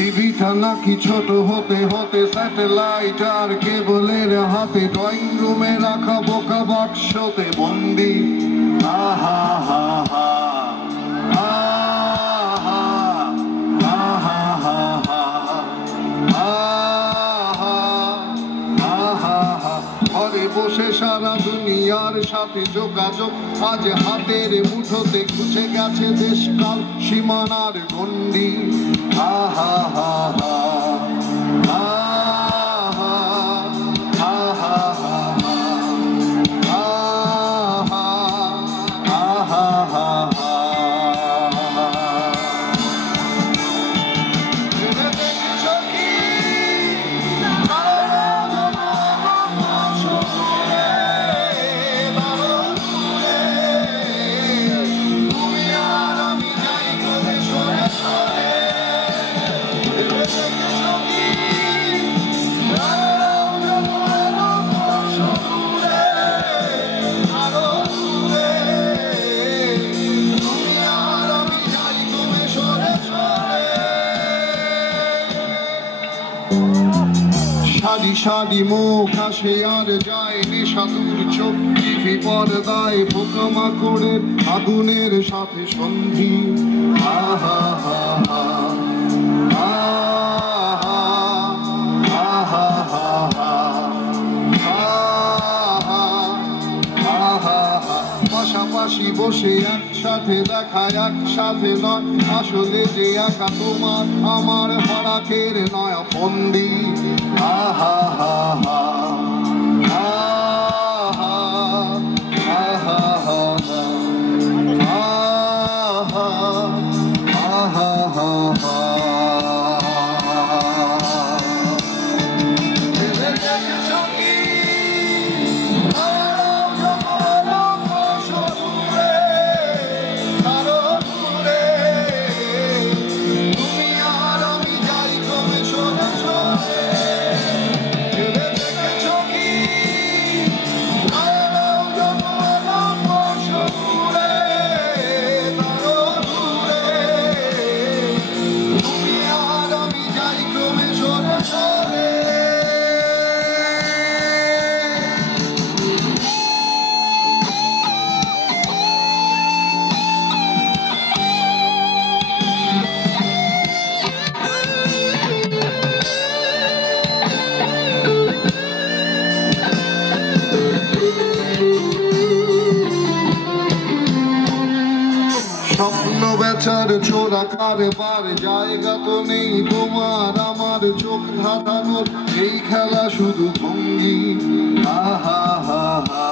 পৃথিবীটা নাকি ছোট হতে হতে স্যাটেলাইট আর কেবলের হাতে, ড্রয়িং রুমে রাখা বোকা বাক্সতে বন্দি। আহা হা হা ঘরে বসে সারা দুনিয়ার সাথে যোগাযোগ আজ হাতের মুঠোতে, খুঁজে গেছে দেশকাল সীমানার গণ্ডি। আহা হা হা সারি সারি মুখ আসে আর যায়, নেশাতুর চোখ টিভি পর্দায় পোকামাকড়ের আগুনের সাথে সন্ধি। আহা হা হা পাশাপাশি বসে একসাথে দেখা, একসাথে নয় আসলে যে একা তোমার আমার ফারাকের নয় বন্দি। আহা হা হা স্বপ্ন বেচার চোরা কারবার, জায়গা তো নেই তোমার আমার চোখ ধাঁধানোর, এই খেলা শুধু ভঙ্গি। আহা হা হা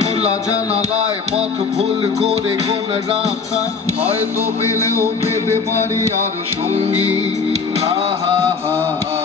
খোলা জানালায় পথ ভুল করে কোন রাস্তায় হয়তো পেলেও পেতে পারি আর সঙ্গী। আহা হা হা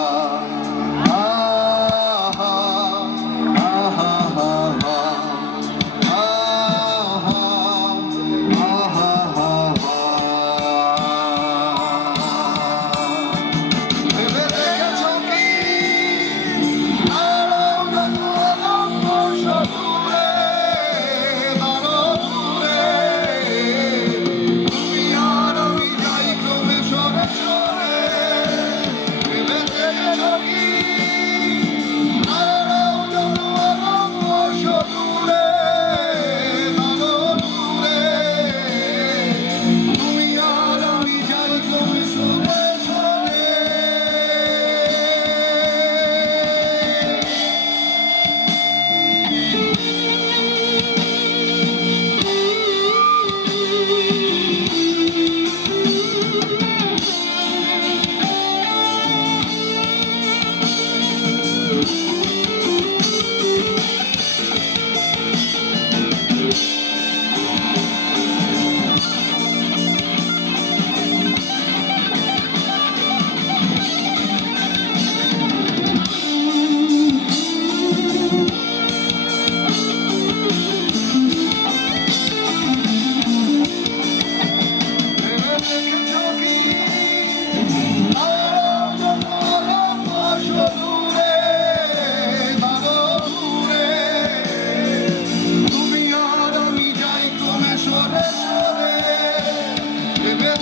ভেবে